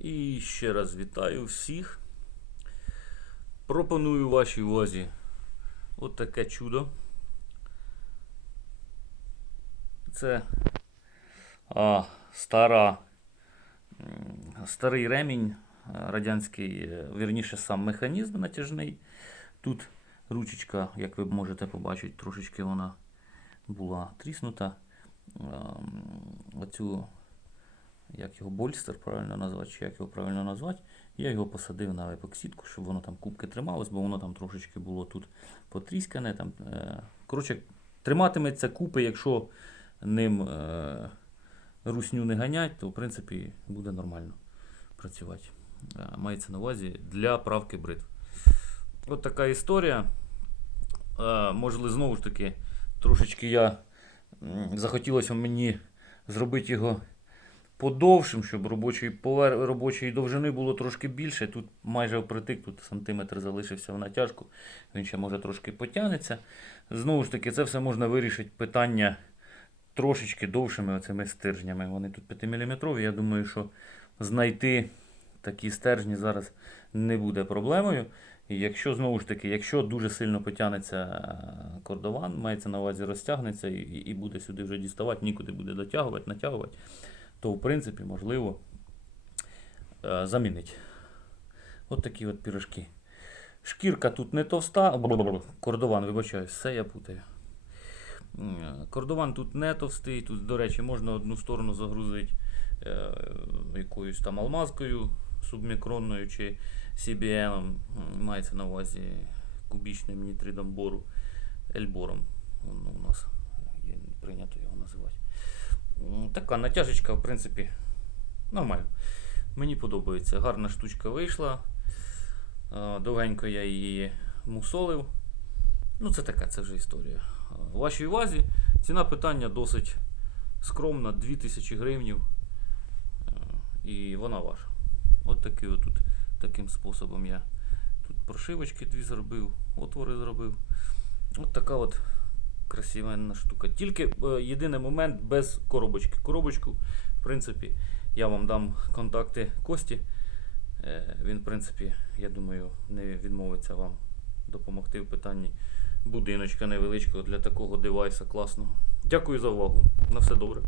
І ще раз вітаю всіх. Пропоную вашій увазі от таке чудо. Це а, стара, старий ремінь, радянський, е, вірніше сам механізм натяжний. Тут ручечка, як ви можете побачити, трошечки вона була тріснута. Ем, Оцю як його больстер правильно назвати, чи як його правильно назвати. Я його посадив на епоксидку, щоб воно там кубки трималось, бо воно там трошечки було тут потріскане. Там, е, коротше, триматиметься купи, якщо ним е, русню не ганять, то в принципі буде нормально працювати. Е, мається на увазі для правки бритв. От така історія. Е, можливо, знову ж таки, трошечки я захотілося мені зробити його подовшим, щоб робочої, повер... робочої довжини було трошки більше. Тут майже впритик, тут сантиметр залишився в натяжку, він ще може трошки потягнеться. Знову ж таки, це все можна вирішити питання трошечки довшими оцими стержнями. Вони тут 5-мм. Я думаю, що знайти такі стержні зараз не буде проблемою. І якщо знову ж таки, якщо дуже сильно потягнеться е, кордован, мається на увазі розтягнеться і, і буде сюди вже діставати, нікуди буде дотягувати, натягувати, то в принципі можливо е, замінити. От такі от пірожки. Шкірка тут не товста, кордован, вибачаюсь, все я путаю. Кордован тут не товстий, тут, до речі, можна одну сторону загрузити е, якоюсь там алмазкою субмікронною чи CBM, мається на увазі кубічним нітридом бору, ельбором. Воно у нас є прийнято його називати. Така натяжечка, в принципі, нормально. Мені подобається. Гарна штучка вийшла. Е, Довгенько я її мусолив. Ну, це така, це вже історія. Е, У вашій увазі ціна питання досить скромна, 2000 гривнів. Е, І вона ваша. От такий отут, таким способом я тут прошивочки дві зробив, отвори зробив. От така от красивенна штука. Тільки е, єдиний момент без коробочки. Коробочку, в принципі, я вам дам контакти Кості. Е, Він, в принципі, я думаю, не відмовиться вам допомогти в питанні будиночка невеличкого для такого девайса класного. Дякую за увагу. На все добре.